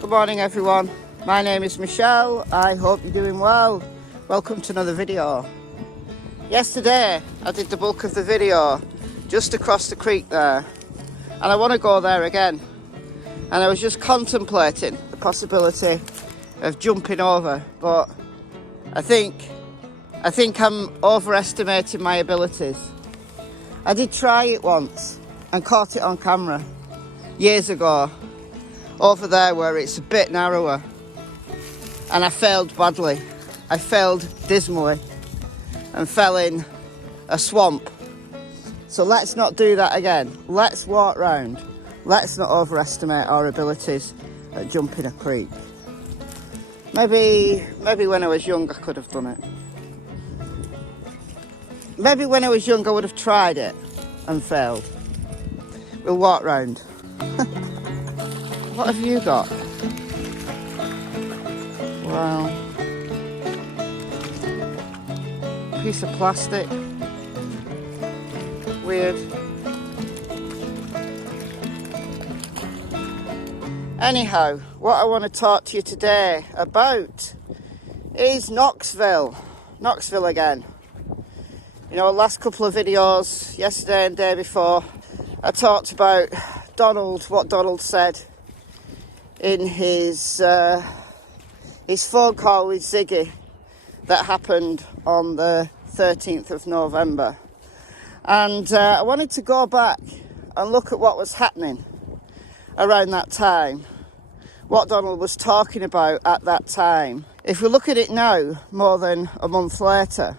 Good morning everyone, my name is Michelle. I hope you're doing well. Welcome to another video. Yesterday I did the bulk of the video just across the creek there, and I want to go there again, and I was just contemplating the possibility of jumping over, but I think I'm overestimating my abilities. I did try it once and caught it on camera years ago over there where it's a bit narrower, and I failed badly. I failed dismally and fell in a swamp. So let's not do that again. Let's walk round. Let's not overestimate our abilities at jumping a creek. Maybe when I was young I could have done it. Maybe when I was young I would have tried it and failed. We'll walk round. What have you got? Wow. Piece of plastic. Weird. Anyhow, what I want to talk to you today about is Knoxville. Knoxville again. You know, last couple of videos, yesterday and day before, I talked about what Donald said in his phone call with Ziggy that happened on the 13th of November. And I wanted to go back and look at what was happening around that time, what Donald was talking about at that time. If we look at it now, more than a month later,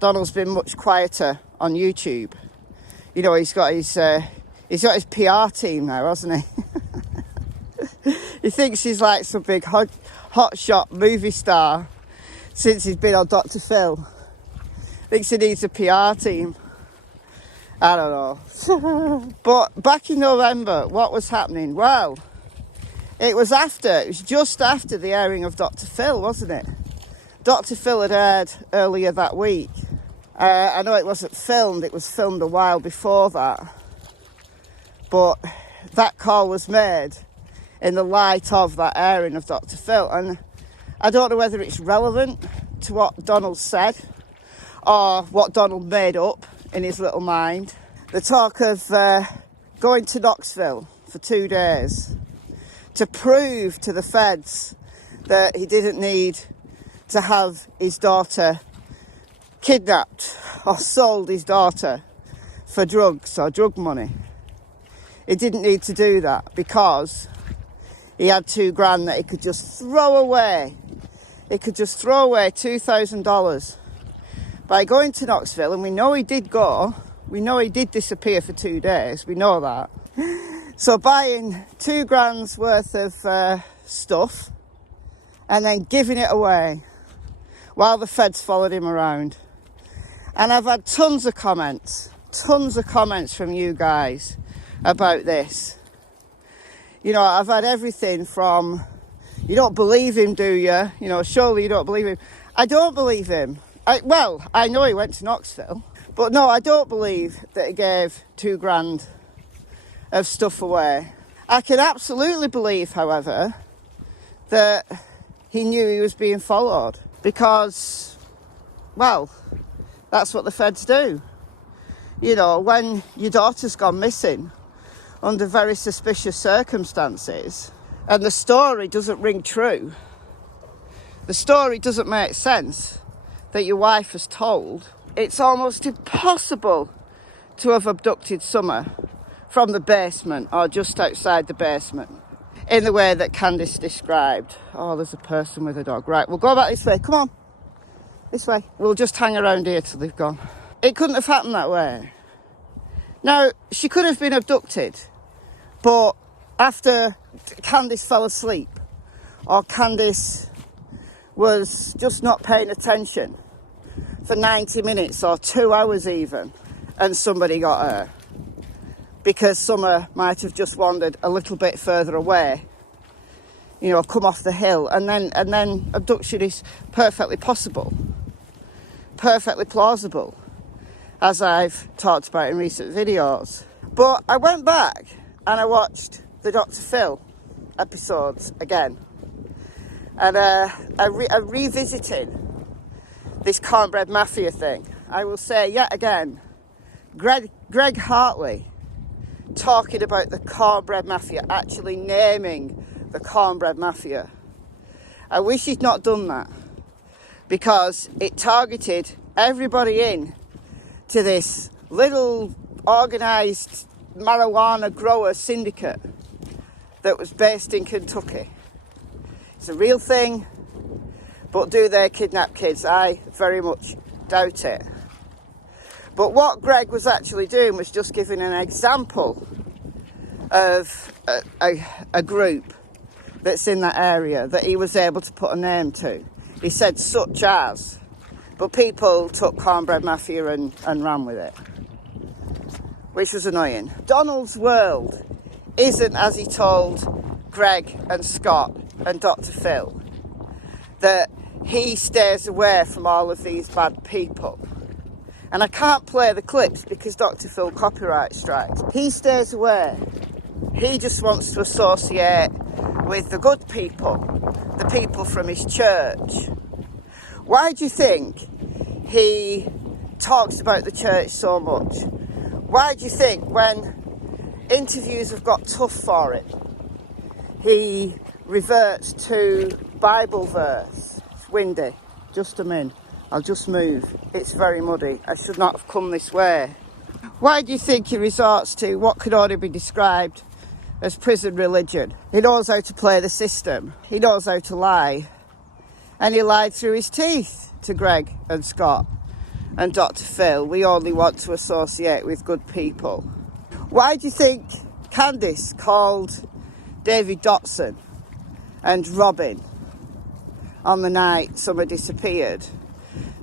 Donald's been much quieter on YouTube. You know, he's got his PR team now, hasn't he? He thinks he's like some big hotshot movie star since he's been on Dr. Phil. Thinks he needs a PR team. I don't know. But back in November, what was happening? Well, it was just after the airing of Dr. Phil, wasn't it? Dr. Phil had aired earlier that week. I know it wasn't filmed, it was filmed a while before that. But that call was made in the light of that airing of Dr. Phil. And I don't know whether it's relevant to what Donald said or what Donald made up in his little mind. The talk of going to Knoxville for 2 days to prove to the feds that he didn't need to have his daughter kidnapped or sold his daughter for drugs or drug money. He didn't need to do that because he had $2,000 that he could just throw away. He could just throw away $2,000 by going to Knoxville, and we know he did go. We know he did disappear for 2 days. We know that. So buying $2,000 worth of stuff and then giving it away while the feds followed him around. And I've had tons of comments from you guys about this. You know, I've had everything from, you don't believe him, do you? You know, surely you don't believe him. I don't believe him. I know he went to Knoxville, but no, I don't believe that he gave $2,000 of stuff away. I can absolutely believe, however, that he knew he was being followed because, well, that's what the feds do. You know, when your daughter's gone missing under very suspicious circumstances and the story doesn't ring true, the story doesn't make sense that your wife has told, it's almost impossible to have abducted Summer from the basement or just outside the basement in the way that Candice described. Oh, there's a person with a dog. Right, we'll go back this way. Come on. This way. We'll just hang around here till they've gone. It couldn't have happened that way. Now, she could have been abducted, but after Candice fell asleep or Candice was just not paying attention for 90 minutes or 2 hours even, and somebody got her because Summer might have just wandered a little bit further away, you know, come off the hill, and then abduction is perfectly possible, perfectly plausible, as I've talked about in recent videos. But I went back and I watched the Dr. Phil episodes again. And revisiting this cornbread mafia thing, I will say yet again, Greg Hartley talking about the cornbread mafia, actually naming the cornbread mafia. I wish he'd not done that, because it targeted everybody in to this little organised marijuana grower syndicate that was based in Kentucky. It's a real thing, but do they kidnap kids? I very much doubt it. But what Greg was actually doing was just giving an example of a group that's in that area that he was able to put a name to. He said such as, but people took cornbread mafia and ran with it, which was annoying. Donald's world isn't, as he told Greg and Scott and Dr. Phil, that he stays away from all of these bad people. And I can't play the clips because Dr. Phil copyright strikes. He stays away. He just wants to associate with the good people, the people from his church. Why do you think he talks about the church so much? Why do you think when interviews have got tough for him, he reverts to Bible verse? It's windy. Just a minute. I'll just move. It's very muddy. I should not have come this way. Why do you think he resorts to what could only be described as prison religion? He knows how to play the system. He knows how to lie. And he lied through his teeth to Greg and Scott and Dr. Phil. We only want to associate with good people. Why do you think Candice called David Dotson and Robin on the night somebody disappeared?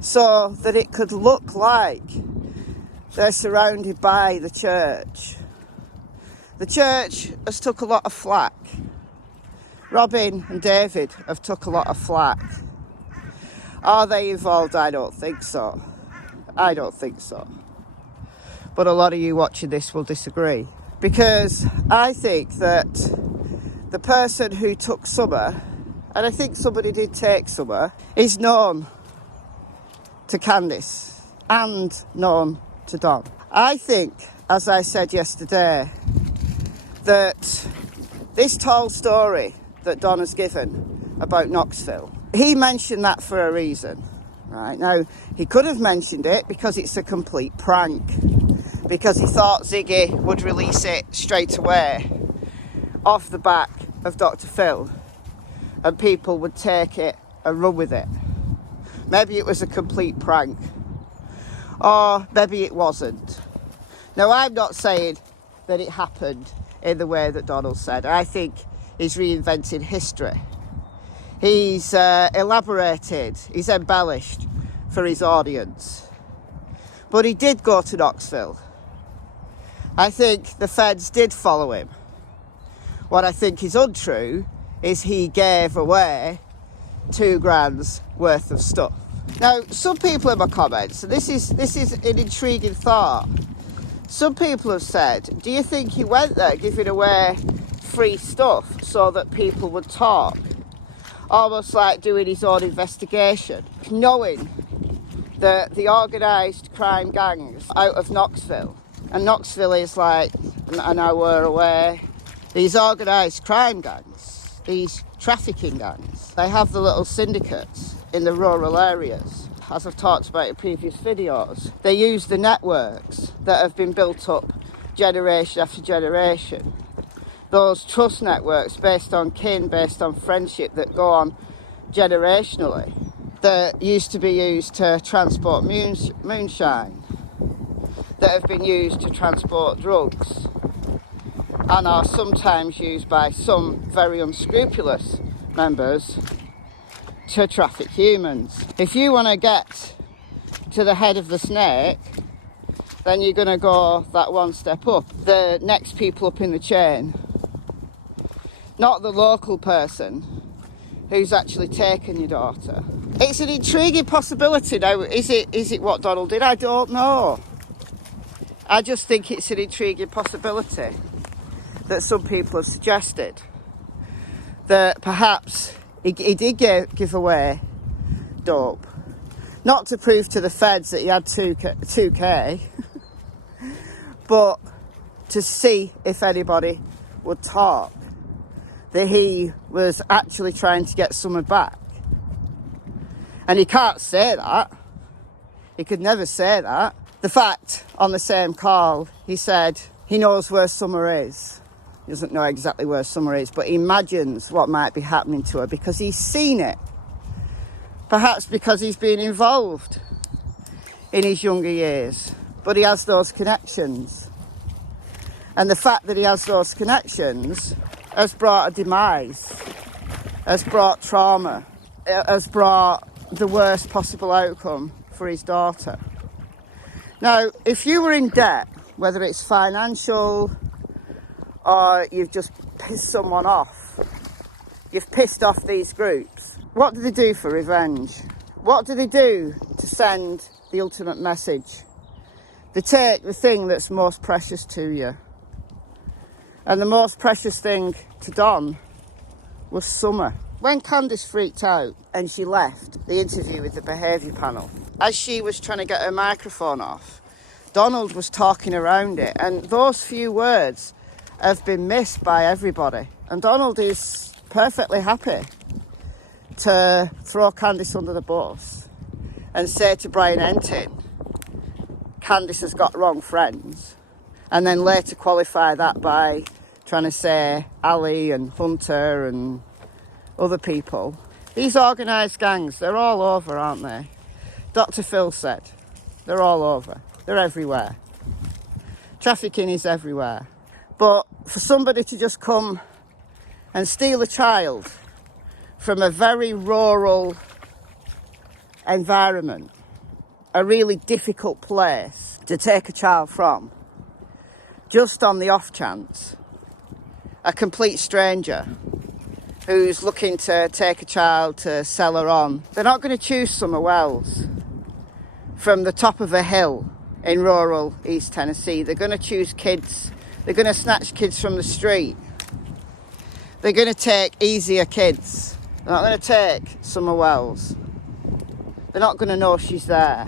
So that it could look like they're surrounded by the church. The church has took a lot of flack. Robin and David have took a lot of flack. Are they involved? I don't think so. I don't think so. But a lot of you watching this will disagree. Because I think that the person who took Summer, and I think somebody did take Summer, is known to Candice and known to Don. I think, as I said yesterday, that this tall story that Don has given about Knoxville, he mentioned that for a reason. Right now, he could have mentioned it because it's a complete prank, because he thought Ziggy would release it straight away off the back of Dr. Phil and people would take it and run with it. Maybe it was a complete prank, or maybe it wasn't. Now, I'm not saying that it happened in the way that Donald said. I think he's reinvented history. He's elaborated, he's embellished for his audience. But he did go to Knoxville. I think the feds did follow him. What I think is untrue is he gave away $2,000 worth of stuff. Now, some people in my comments, and this is an intriguing thought. Some people have said, do you think he went there giving away free stuff so that people would talk? Almost like doing his own investigation, knowing that the organised crime gangs out of Knoxville, and Knoxville is like an hour away, these organised crime gangs, these trafficking gangs, they have the little syndicates in the rural areas. As I've talked about in previous videos, they use the networks that have been built up generation after generation. Those trust networks based on kin, based on friendship that go on generationally, that used to be used to transport moonshine, that have been used to transport drugs, and are sometimes used by some very unscrupulous members to traffic humans. If you want to get to the head of the snake, then you're going to go that one step up. The next people up in the chain, not the local person who's actually taken your daughter. It's an intriguing possibility. Now, is it what Donald did? I don't know. I just think it's an intriguing possibility that some people have suggested. that perhaps he did give away dope, not to prove to the feds that he had 2K, but to see if anybody would talk, that he was actually trying to get someone back. And he can't say that. He could never say that. The fact, on the same call, he said he knows where Summer is. He doesn't know exactly where Summer is, but he imagines what might be happening to her because he's seen it. Perhaps because he's been involved in his younger years, but he has those connections. And the fact that he has those connections has brought a demise, has brought trauma, has brought the worst possible outcome for his daughter. Now, if you were in debt, whether it's financial or you've just pissed someone off, you've pissed off these groups, what do they do for revenge? What do they do to send the ultimate message? They take the thing that's most precious to you. And the most precious thing to Don was Summer. When Candice freaked out and she left the interview with the behaviour panel, as she was trying to get her microphone off, Donald was talking around it, and those few words have been missed by everybody. And Donald is perfectly happy to throw Candice under the bus and say to Brian Entin, Candice has got wrong friends, and then later qualify that by trying to say Ali and Hunter and other people. These organised gangs, they're all over, aren't they? Dr. Phil said, they're all over. They're everywhere. Trafficking is everywhere. But for somebody to just come and steal a child from a very rural environment, a really difficult place to take a child from, just on the off chance, a complete stranger who's looking to take a child to sell her on, they're not going to choose Summer Wells from the top of a hill in rural East Tennessee. They're going to choose kids. They're going to snatch kids from the street. They're going to take easier kids. They're not going to take Summer Wells. They're not going to know she's there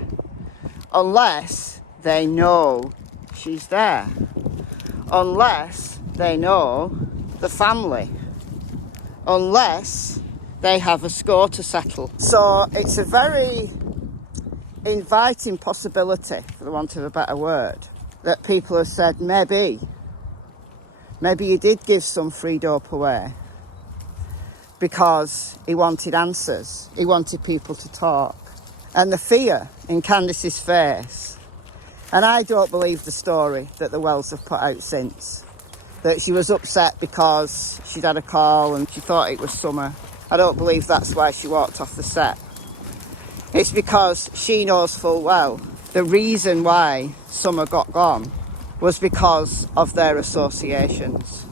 unless they know she's there. Unless they know the family. Unless they have a score to settle. So it's a very inviting possibility, for the want of a better word, that people have said, maybe he did give some free dope away because he wanted answers. He wanted people to talk. And the fear in Candice's face, and I don't believe the story that the Wells have put out since, that she was upset because she'd had a call and she thought it was Summer. I don't believe that's why she walked off the set. It's because she knows full well the reason why Summer got gone was because of their associations.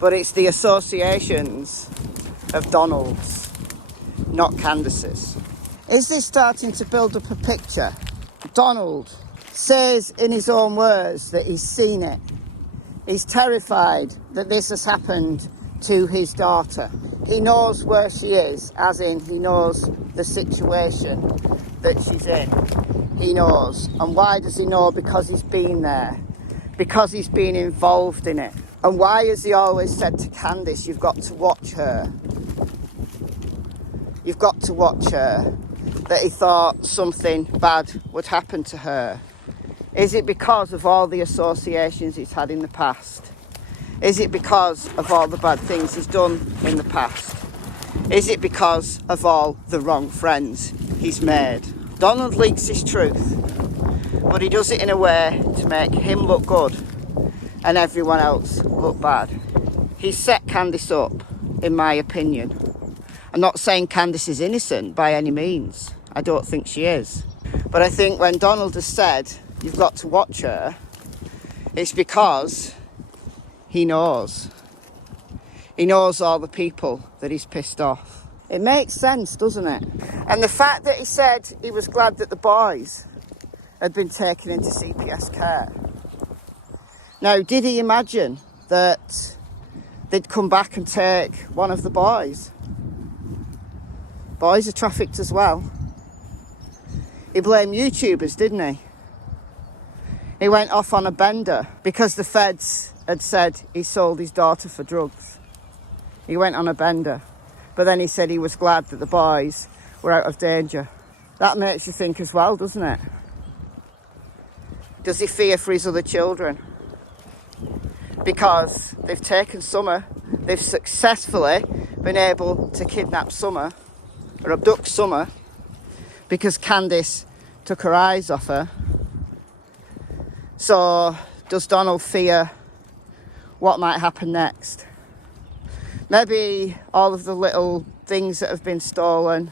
But it's the associations of Donald's, not Candice's. Is this starting to build up a picture? Donald says in his own words that he's seen it. He's terrified that this has happened to his daughter. He knows where she is, as in he knows the situation that she's in. He knows. And why does he know? Because he's been there. Because he's been involved in it. And why has he always said to Candice, you've got to watch her? You've got to watch her. That he thought something bad would happen to her. Is it because of all the associations he's had in the past? Is it because of all the bad things he's done in the past? Is it because of all the wrong friends he's made? Donald leaks his truth, but he does it in a way to make him look good and everyone else look bad. He's set Candice up, in my opinion. I'm not saying Candice is innocent by any means. I don't think she is. But I think when Donald has said, you've got to watch her, it's because he knows. He knows all the people that he's pissed off. It makes sense, doesn't it? And the fact that he said he was glad that the boys had been taken into CPS care. Now, did he imagine that they'd come back and take one of the boys. Boys are trafficked as well. He blamed YouTubers, didn't he? He went off on a bender because the feds had said he sold his daughter for drugs. He went on a bender. But then he said he was glad that the boys were out of danger. That makes you think as well, doesn't it? Does he fear for his other children? Because they've taken Summer, they've successfully been able to kidnap Summer, or abduct Summer, because Candice took her eyes off her. So, does Donald fear what might happen next? Maybe all of the little things that have been stolen,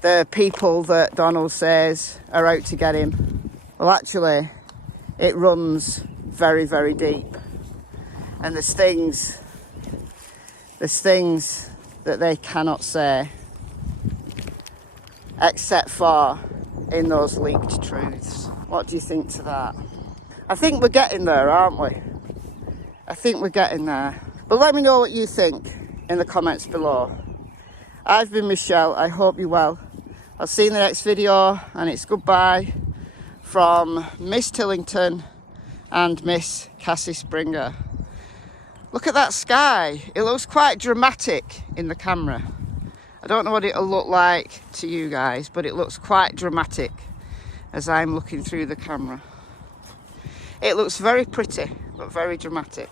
the people that Donald says are out to get him. Well, actually, it runs very, very deep. And there's things that they cannot say, except for in those leaked truths. What do you think to that? I think we're getting there, aren't we? I think we're getting there. But let me know what you think in the comments below. I've been Michelle. I hope you're well. I'll see you in the next video, and it's goodbye from Miss Tillington and Miss Cassie Springer. Look at that sky. It looks quite dramatic in the camera. I don't know what it'll look like to you guys, but it looks quite dramatic as I'm looking through the camera. It looks very pretty, but very dramatic.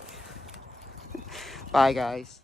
Bye, guys.